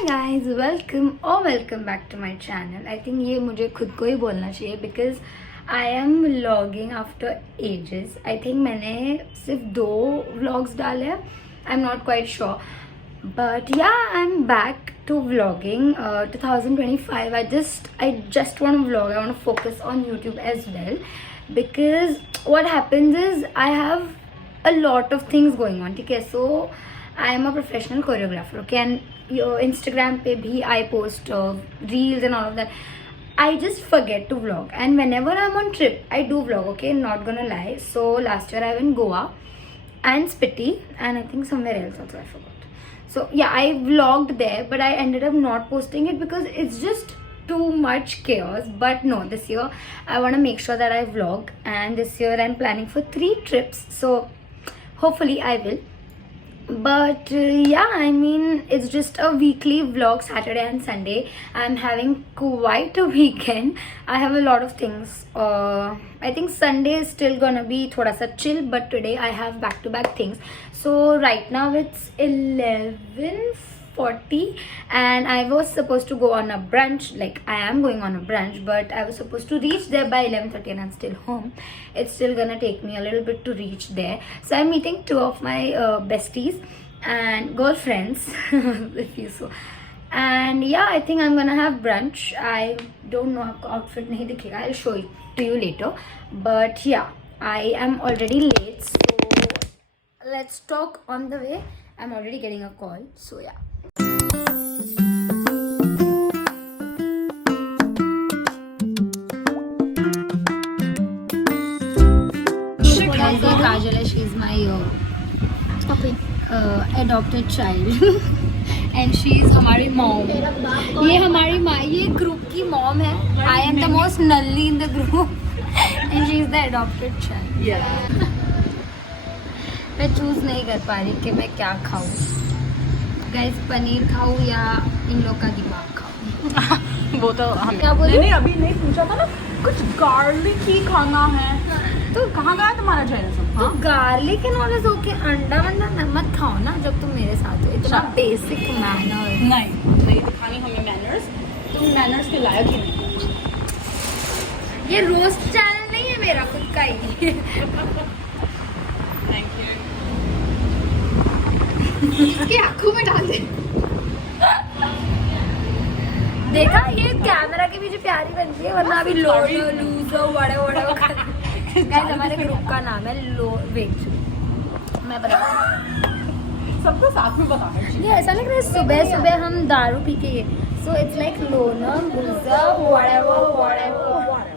Hi guys, welcome back to my channel. I think ये मुझे खुद को ही बोलना चाहिए because I am vlogging after ages. I think मैंने सिर्फ 2 व्लॉग्स डाले हैं, I am not quite sure, but yeah I am back to vlogging 2025. I just want to vlog. I want to focus on YouTube as well because what happens is I have a lot of things going on. ठीक है, so I am a professional choreographer, okay, and your Instagram पे भी I post reels and all of that. I just forget to vlog, and whenever I'm on trip, I do vlog, okay, not gonna lie. So last year I went Goa and Spiti, and I think somewhere else also I forgot. So yeah, I vlogged there, but I ended up not posting it because it's just too much chaos. But no, this year I want to make sure that I vlog, and this year I'm planning for 3 trips, so hopefully I will. But yeah, I mean, it's just a weekly vlog, Saturday and Sunday. I'm having quite a weekend. I have a lot of things. I think Sunday is still gonna be thoda sa chill, but today I have back-to-back things. So right now it's 11:40 and I was supposed to go on a brunch. Like, I am going on a brunch, but I was supposed to reach there by 11:30 and I'm still home. It's still gonna take me a little bit to reach there. So I'm meeting 2 of my besties and girlfriends if you so. And yeah, I think I'm gonna have brunch. I don't know, outfit nahi dikhega, I'll show it to you later. But yeah, I am already late, so let's talk on the way. I'm already getting a call, so yeah. Kajal, she is my adopted child and she is हमारी mom. ये हमारी माँ, ये group की mom है. I am the most nully in the group and she is the adopted child. Yeah. मैं choose नहीं कर पा रही कि मैं क्या खाऊं. गाइस, पनीर खाऊं या इन लोग का दिमाग खाऊं. वो तो हम क्या बोले? नहीं अभी नहीं पूछा था ना, कुछ गार्लिक ही खाना है. तो कहाँ गया तुम्हारा चेहरा सब? तो garlic and all is okay. अंडा मत खाओ ना जब तुम मेरे साथ हो. इतना बेसिक मैनर नहीं दिखानी हमें मैनर्स. तुम मैनर्स के लायक ही नहीं. ये रोस्ट चैनल नहीं है मेरा खुद का ही. Thank you. इसकी आंखों में डाल दे. देखा, ये कैमरा के पीछे प्यारी बनती है, वरना अभी गाइस, हमारे ग्रुप का नाम है वेट. मैं बता सबको साथ में बताना चाहिए. ये ऐसा लग रहा है सुबह सुबह हम दारू पी के. सो इट्स लाइक लोना बुजा व्हाटएवर.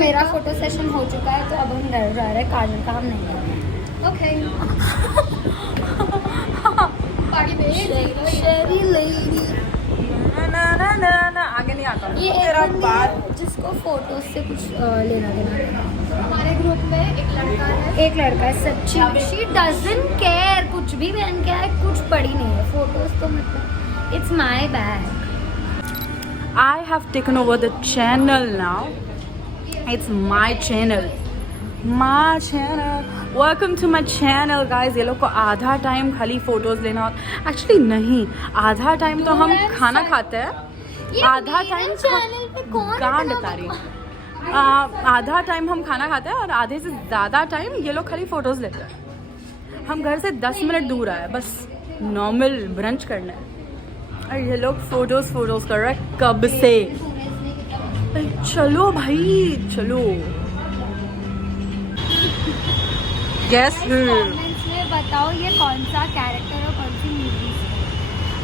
मेरा फोटो सेशन हो चुका है, तो अब हम घर जा रहे हैं. काजल का हम नहीं कर रहे. ओके. शेरी लेडी. ना आगे नहीं आता. ये तेरा बात. जिसको फोटो से कुछ लेना देना. हमारे ग्रुप में एक लड़का है सच्ची. She doesn't care. कुछ भी पहन के आए, कुछ पड़ी नहीं है. फोटोज तो मतलब it's my bag. I have taken over the channel now. It's my channel. Welcome to my channel, guys. ये लोग को आधा टाइम खाली फोटोज लेना. एक्चुअली नहीं, आधा टाइम तो हम खाना खाते हैं. आधा टाइम चैनल पे कौन गांड तारी. आधा टाइम हम खाना खाते हैं और आधे से ज़्यादा टाइम ये लोग खाली फोटोज लेते हैं. हम घर से 10 मिनट दूर आए, बस नॉर्मल ब्रंच करना है, और ये लोग फोटोज कर रहे हैं कब से. चलो भाई चलो. Guess who? कमेंट्स में बताओ ये कौन सा कैरेक्टर और कौन सी मूवी.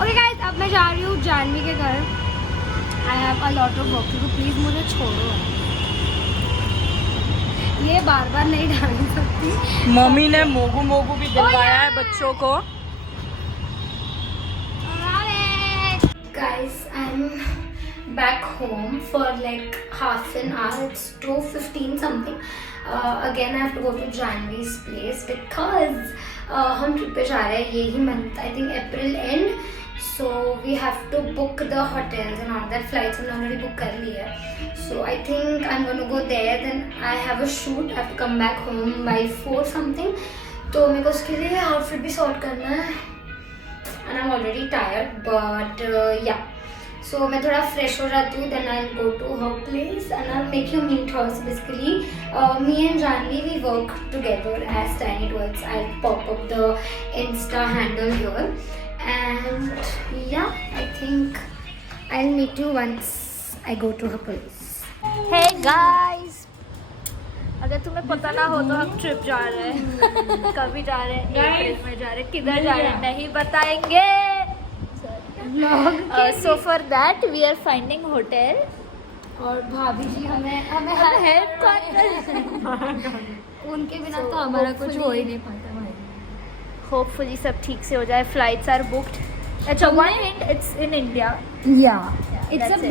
ओके गाइस, अब मैं जा रही हूँ जानवी के घर. I have a lot of work, तो प्लीज मुझे छोड़ो. ये बार बार नहीं डाल सकती. मम्मी ने मोगू भी दिलवाया है बच्चों को. Guys, I'm back home for like half an hour. It's 2:15 something. Again, I have to go to Janvi's place because हम ट्रिप पे जा रहे हैं. यही month, I think April and so we have to book the hotels and all that. Flights हमने already book कर ली है, so I think I'm gonna go there. Then I have a shoot, I have to come back home by 4 something, तो मेरे को उसके लिए outfit भी sort करना है and I'm already tired, but yeah. So मैं थोड़ा fresh हो जाती हूँ, then I'll go to her place and I'll make you meet her. So basically, me and Janvi, we work together as Tiny Twirls. I'll pop up the Insta handle here. And yeah, I think I'll meet you once I go to her place. Hey guys, अगर तुम्हें पता ना हो तो हम trip जा रहे हैं. कभी जा रहे हैं, अप्रैल में जा रहे हैं, किधर जा रहे हैं नहीं बताएंगे. So for that we are finding hotel. और भाभी जी हमें हेल्प कर. उनके बिना तो हमारा कुछ हो ही नहीं पाता. Hopefully सब ठीक से हो जाए. Flights are booked. अच्छा, one hint, it's in India. Yeah, it's That's a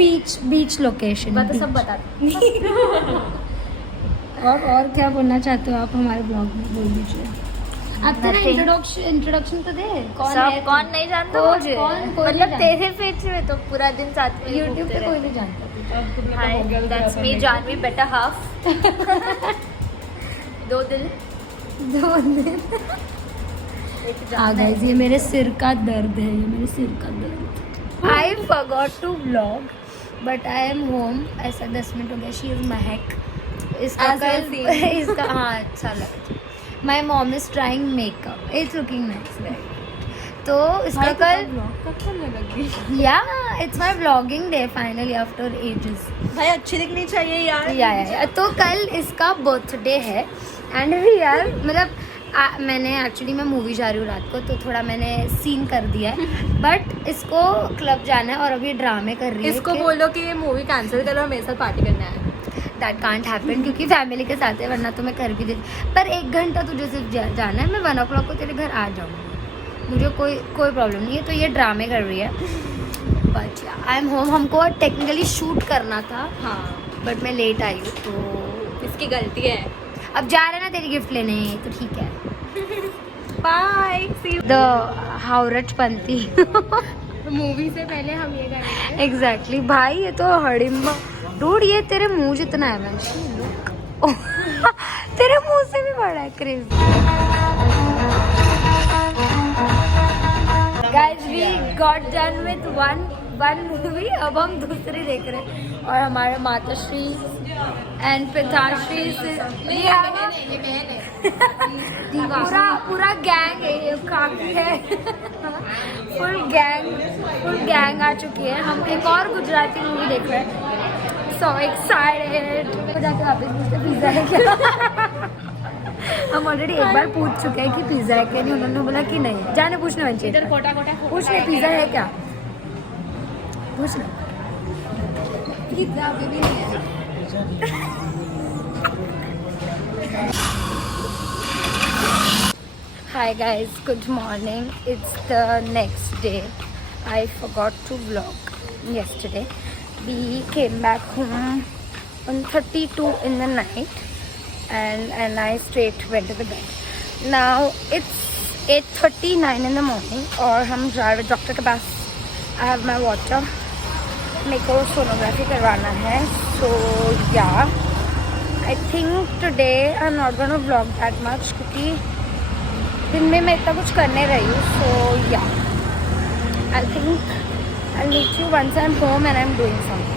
beach location. मैं तो सब बता दूँ. और क्या बोलना चाहते हो आप हमारे ब्लॉग में, बोल दीजिए. आप तेरा इंट्रोडक्शन तो दे. कौन नहीं जानता कोई मुझे. नहीं मतलब जानता. तेरे पेज में तो पूरा दिन साथ में यूट्यूब पे कोई नहीं जानता. Hi, that's me, Janvi, better half. 2 दिल. हाँ गाइस, ये मेरे सिर का दर्द है, ये मेरे सिर का दर्द. I forgot to vlog, but I am home. ऐसा 10 मिनट हो गया. She is महक. इसका As well seen. इसका हाँ अच्छा लगा. My mom is trying makeup. It's looking nice, right? तो इसका कल yeah, it's my vlogging day finally after ages. भाई अच्छी दिखनी चाहिए यार. या तो कल इसका बर्थडे है एंड वी आर मतलब मैंने एक्चुअली मैं मूवी जा रही हूँ रात को, तो थोड़ा मैंने सीन कर दिया है, बट इसको क्लब जाना है और अभी ड्रामे कर रही है. इसको बोलो कि ये मूवी कैंसिल करो और मेरे साथ पार्टी करना है. दैट कांट हैपन क्योंकि फैमिली के साथ है, वरना तो मैं कर भी देती. पर 1 घंटा तुझे सिर्फ जाना है. मैं 1 o'clock को तेरे घर आ जाऊँगी, मुझे कोई प्रॉब्लम नहीं है. तो ये ड्रामे कर रही है, बट आई एम होम. हमको टेक्निकली शूट करना था, हाँ, बट मैं लेट आई हूँ, तो इसकी गलती है. अब जा रहे ना तेरी गिफ्ट लेने, तो ठीक है. बाय. द हावरट पंथी. मूवी से पहले हम ये गाएंगे. एग्जैक्टली भाई, ये तो हडिम्बा डूड. ये तेरे मुंह जितना है वंशी. तेरे मुंह से भी बड़ा है. Crazy. Guys, we got done with one movie. अब हम दूसरी देख रहे हैं और हमारे माताश्री एंड पिताश्री से पूरा गैंग है. ये काफी है. फुल गैंग आ चुकी है. हम एक और गुजराती मूवी देख रहे हैं. So excited. जाके वापस पूछते पिज्जा है क्या. हम ऑलरेडी एक बार पूछ चुके हैं कि पिज्जा है क्या नहीं. उन्होंने बोला कि नहीं. जाने पूछने बच्चे, पूछने पिज्जा है क्या, पूछना. पिज्जा अभी भी नहीं है. Hi guys, good morning. It's the next day. I forgot to vlog yesterday. We came back home on 32 in the night and I straight went to the bed. Now it's 8:39 in the morning और हम जा रहे doctor के पास. I have my water. मेरे को sonography करवाना है. So yeah, I think today I'm not gonna vlog that much क्योंकि दिन में मैं इतना कुछ करने रही हूँ. So yeah, I think I'll meet you once I'm home and I'm doing something.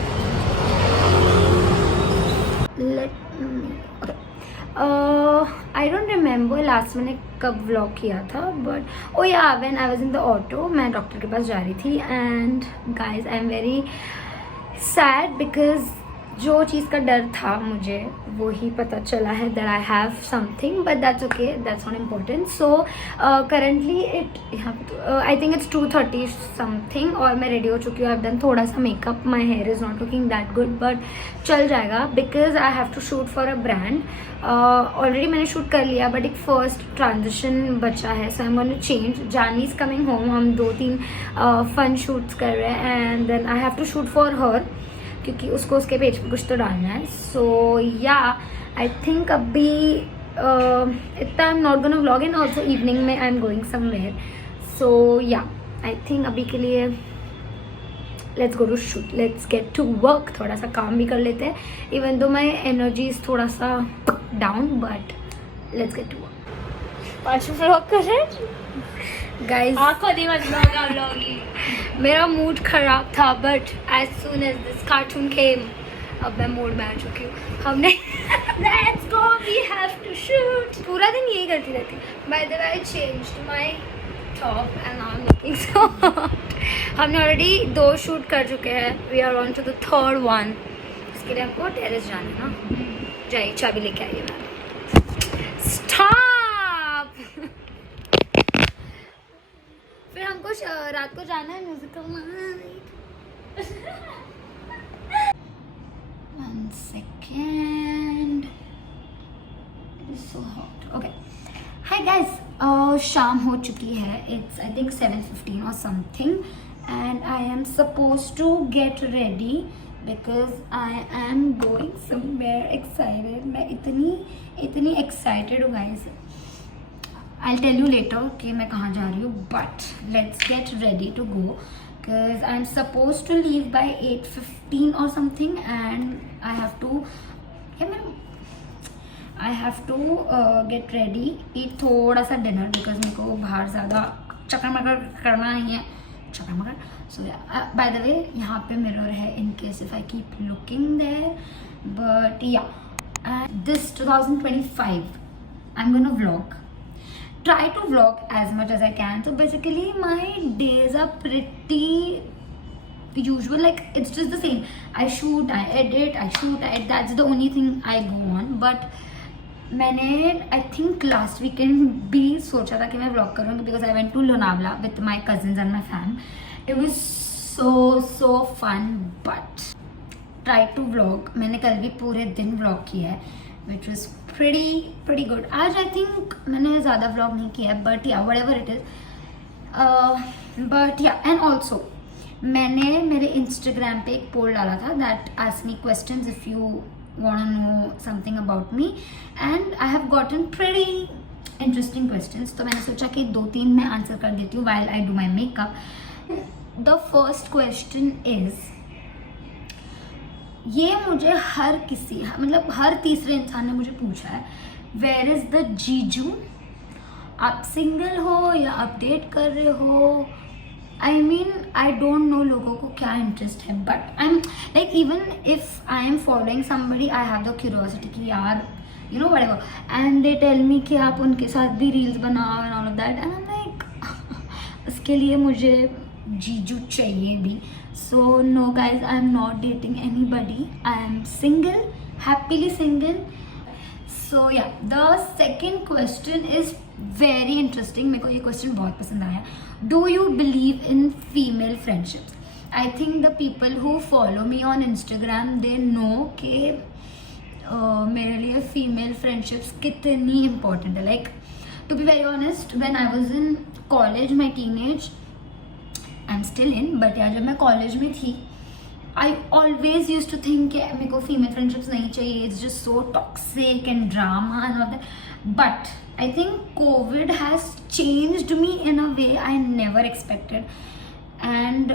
I don't remember last मैंने कब vlog किया था, but oh yeah, when I was in the auto, मैं डॉक्टर के पास जा रही थी. And guys, I'm very sad because जो चीज़ का डर था मुझे वो ही पता चला है. that I have something, but that's okay, that's not important. So currently I think it's 2:30 something और मैं रेडी हो चुकी हूँ. I've done थोड़ा सा makeup. my hair is not looking that good, but चल जाएगा because I have to shoot for a brand. Already मैंने शूट कर लिया, बट एक फर्स्ट ट्रांजिशन बचा है. so I'm going to change. Jani is coming home. हम 2-3 fun shoots कर रहे हैं and then I have to shoot for her क्योंकि उसको उसके पेज पे कुछ तो डालना है. सो या आई थिंक अभी इतना I am not gonna vlog. In also evening में I am going somewhere. So yeah I think अभी के लिए let's go to shoot, let's get to work. थोड़ा सा काम भी कर लेते हैं, even though my energy is थोड़ा सा down, but let's get to work. 5 vlog करें गाइज आंखों दी मत व्लॉग मेरा मूड खराब था, but as soon as this cartoon came, अब मैं मूड में आ चुकी हूँ. हमने let's go, we have to shoot. पूरा दिन यही करती रहती. By the way I changed my top and I am looking so hot. हमने ऑलरेडी 2 शूट कर चुके हैं. We are on to the third one. इसके लिए हमको टेरेस जाना है ना. जाइए चाबी लेके आइए. Ma'am stop. फिर हमको रात को जाना है musical night. 1 second. It is so hot. Okay. Hi guys. शाम हो चुकी है. It's I think 7:15 or something, and I am supposed to get ready because I am going somewhere excited. मैं इतनी excited हूँ guys. I'll tell you later कि मैं कहाँ जा रही हूँ. But let's get ready to go. Because I'm supposed to leave by 8:15 or something, and I have to get ready, eat थोड़ा सा dinner because मेरे को बाहर ज़्यादा चक्कर मकर करना नहीं है. So yeah, by the way यहाँ पे mirror है in case if I keep looking there. But yeah, this 2025 I'm gonna vlog. Try to vlog as much as I can. So basically my days are pretty usual, like it's just the same. I shoot, I edit, that's the only thing I go on. But मैंने I think last weekend भी सोचा था कि मैं vlog करूँगी because I went to Lonavala with my cousins and my fam. It was so fun, but try to vlog. मैंने कल भी पूरे दिन vlog किया है, which was pretty good. आज I think मैंने ज़्यादा vlog नहीं किया है, but yeah, whatever it is. But yeah, and also मैंने मेरे Instagram पे एक poll डाला था that ask me questions if you want to know something about me, and I have gotten pretty interesting questions. तो मैंने सोचा कि 2-3 मैं आंसर कर देती हूँ while I do my makeup. The first question is, ये मुझे हर तीसरे इंसान ने मुझे पूछा है, वेयर इज द जीजू? आप सिंगल हो या अपडेट कर रहे हो? I mean I don't know लोगों को क्या इंटरेस्ट है, but I am like even if I am following somebody I have the curiosity कि यार you know whatever, and they tell me कि आप उनके साथ भी रील्स बनाओ and all of that, and I am like उसके लिए मुझे जीजू चाहिए भी. So no guys, I am not dating anybody. I am single, happily single. So yeah, the second question is very interesting. मेरे को ये question बहुत पसंद आया. Do you believe in female friendships? I think the people who follow me on Instagram, they know कि मेरे लिए female friendships कितनी important है. Like to be very honest, when I was in college, my teenage, I'm still in, but यार जब मैं college में थी I always used to think कि मेरे को फीमेल फ्रेंडशिप्स नहीं चाहिए, it's just so toxic and drama and all that. But I think COVID has changed me in a way I never expected, and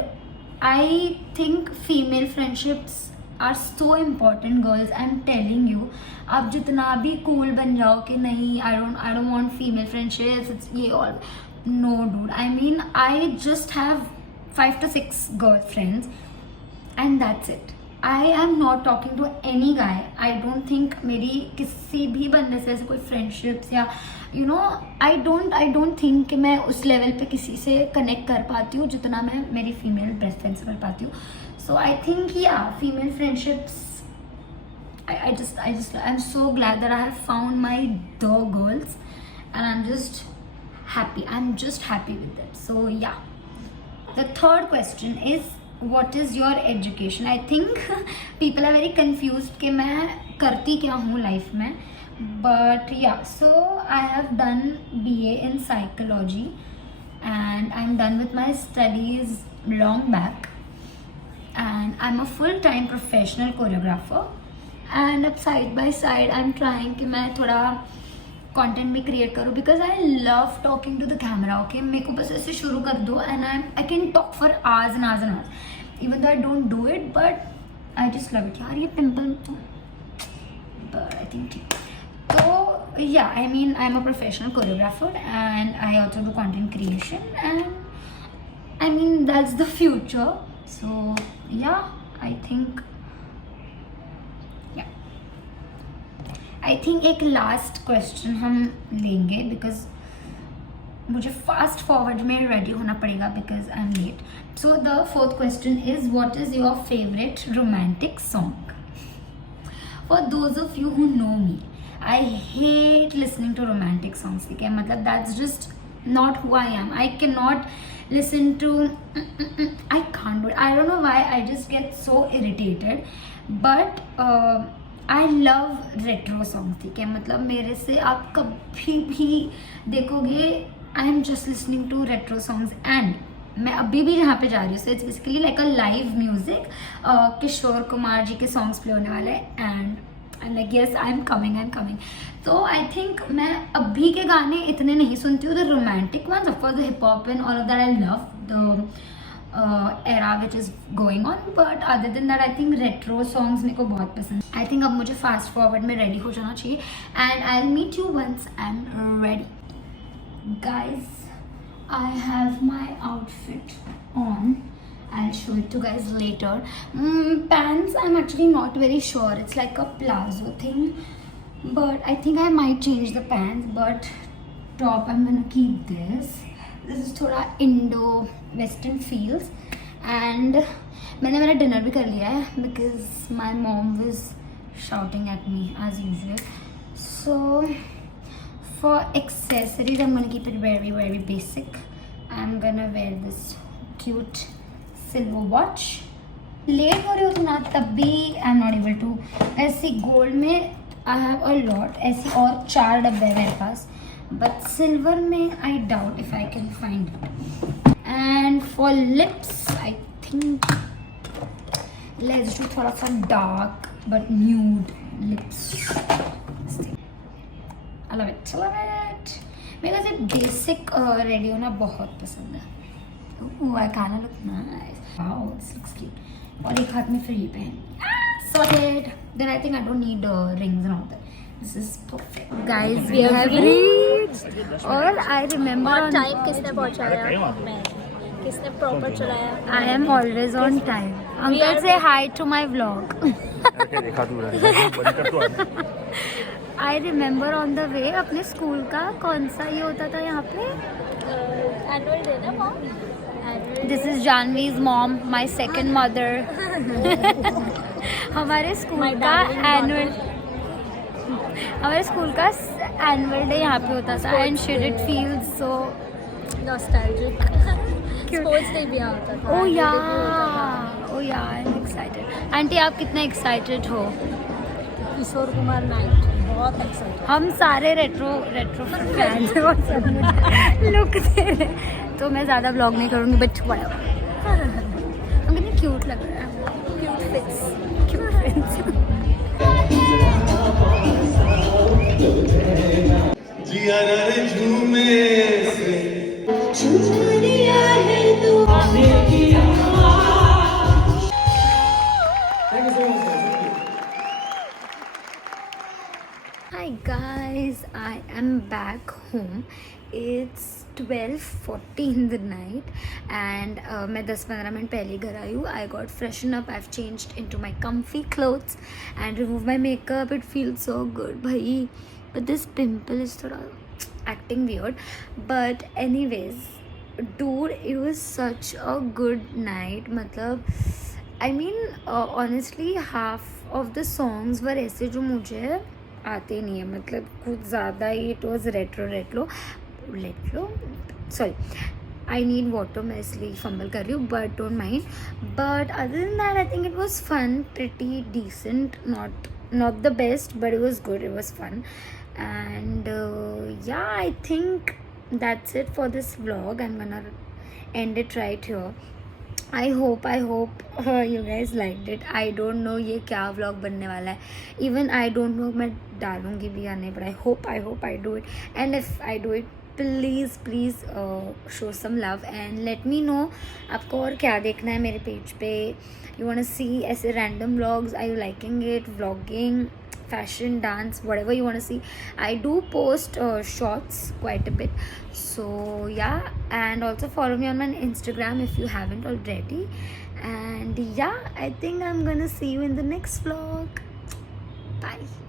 I think female friendships are so important girls. I'm telling you, आप जितना भी cool बन जाओ कि नहीं I don't want female friendships, it's ये all, no dude. I mean I just have 5 to 6 girlfriends and that's it. I am not talking to any guy. I don't think मेरी किसी भी बंदे से ऐसे कोई friendships या you know I don't think कि मैं उस level पे किसी से connect कर पाती हूँ जितना मैं मेरी female best friend से कर पाती हूँ. So I think yeah, female friendships, I'm so glad that I have found my girls and I'm just happy with that. So yeah. The third question is, what is your education? I think people are very confused कि मैं करती क्या हूँ life में. But yeah, so I have done BA in psychology and I'm done with my studies long back, and I'm a full-time professional choreographer, and अब side by side I'm trying कि मैं थोड़ा कंटेंट में create करूँ, because I love talking to the camera. Okay, मेरे को बस ऐसे शुरू कर दो and I can talk for hours and hours and hours, even though I don't do it, but I just love it. यार ये पिंपल आई थिंक ठीक. So yeah, I mean I'm a professional choreographer and I also do content creation, and I mean that's the future. So yeah, I think एक last question हम लेंगे because मुझे fast forward में ready होना पड़ेगा because I am late. So the fourth question is what is your favourite romantic song? For those of you who know me, I hate listening to romantic songs. ठीक है, मतलब that's just not who I am. I cannot listen to I can't do it. I don't know why. I just get so irritated. But I love retro songs. ठीक है, मतलब मेरे से आप कभी भी देखोगे I am just listening to retro songs. And मैं अभी भी जहाँ पे जा रही हूँ, so it's basically like a live music. Kishore Kumar ji के songs प्ले होने वाले हैं and I'm like yes I'm coming. So I think मैं अभी के गाने इतने नहीं सुनती हूँ, the romantic ones, of course the hip hop and all of that I love, the era which is going on, but other than that I think retro songs मेरे को बहुत पसंद. I think अब मुझे fast forward में ready हो जाना चाहिए and I'll meet you once I'm ready. Guys, I have my outfit on. I'll show it to you guys later. Pants, I'm actually not very sure. It's like a palazzo thing, but I think I might change the pants. But top, I'm gonna keep this. This is थोड़ा Indo-Western feels. And मैंने मेरा dinner भी कर लिया है because my mom was shouting at me as usual. So for accessories, I'm gonna keep it very, very basic. I'm gonna wear this cute silver watch. Late हो रही हो तो ना तब भी I am not able to. ऐसी gold में I have a lot, ऐसी और 4 डब्बे हैं मेरे पास, बट सिल्वर में I doubt if I can find it. And for lips I think let's do थोड़ा सा dark but nude lips. I love it. मेरे को सिर्फ बेसिक रेडी होना बहुत पसंद है. Ooh, I kind of look nice. Wow, this looks cute. और एक हाथ में free pen. Sorted. Then I think I don't need rings and all that. This is perfect. Guys, we have reached. और I remember और on time किसने पहुंचाया? मैं. किसने प्रॉपर चलाया? I am always on time. Uncle, say hi to my vlog. देखा तू बंद कर तू. I remember on the way अपने स्कूल का कौन सा ये होता था यहाँ पे? एनुअल डे ना mom? This is Janvi's mom, my second mother. हमारे स्कूल का एनुअल डे यहाँ पे होता था and shit it feels so nostalgic. Sports day भी होता था. ओ या आई एम एक्साइटेड. आंटी आप कितने एक्साइटेड हो? किशोर कुमार नाइट बहुत एक्साइटेड. हम सारे रेट्रो फैंस हैं और सब मुझे लुक दे रहे हैं, तो मैं ज़्यादा ब्लॉग नहीं करूँगी बट व्हाटएवर. हम कितने क्यूट लग रहे हैं. Cute fits. जिया रे झूमे से Hi guys, I am back home. It's 12:40 in the night and मैं 10-15 मिनट पहले घर आई हूँ. I got freshened up, I've changed into my comfy clothes and removed my makeup. It feels so good भाई, but this pimple is थोड़ा acting weird. But anyways, dude, it was such a good night. मतलब I mean honestly half of the songs were ऐसे जो मुझे आते नहीं है, मतलब कुछ ज़्यादा ही it was retro sorry I need water, मैं इसलिए फंबल कर रही हूँ but don't mind. But other than that I think it was fun, pretty decent, not the best but it was good, it was fun. And yeah I think that's it for this vlog. I'm gonna end it right here. I hope you guys like it. I don't no ये क्या vlog बनने वाला है. Even I don't no मैं डालूंगी भी या नहीं, but I hope I do it. And if I do it, please show some love and let me know आपको और क्या देखना है मेरे पेज पे. यू वांट टू सी ऐसे random vlogs? Are you liking it? Vlogging, fashion, dance, whatever you want to see. I do post shorts quite a bit, so yeah. And also follow me on my Instagram if you haven't already. And yeah, I think I'm gonna see you in the next vlog. Bye.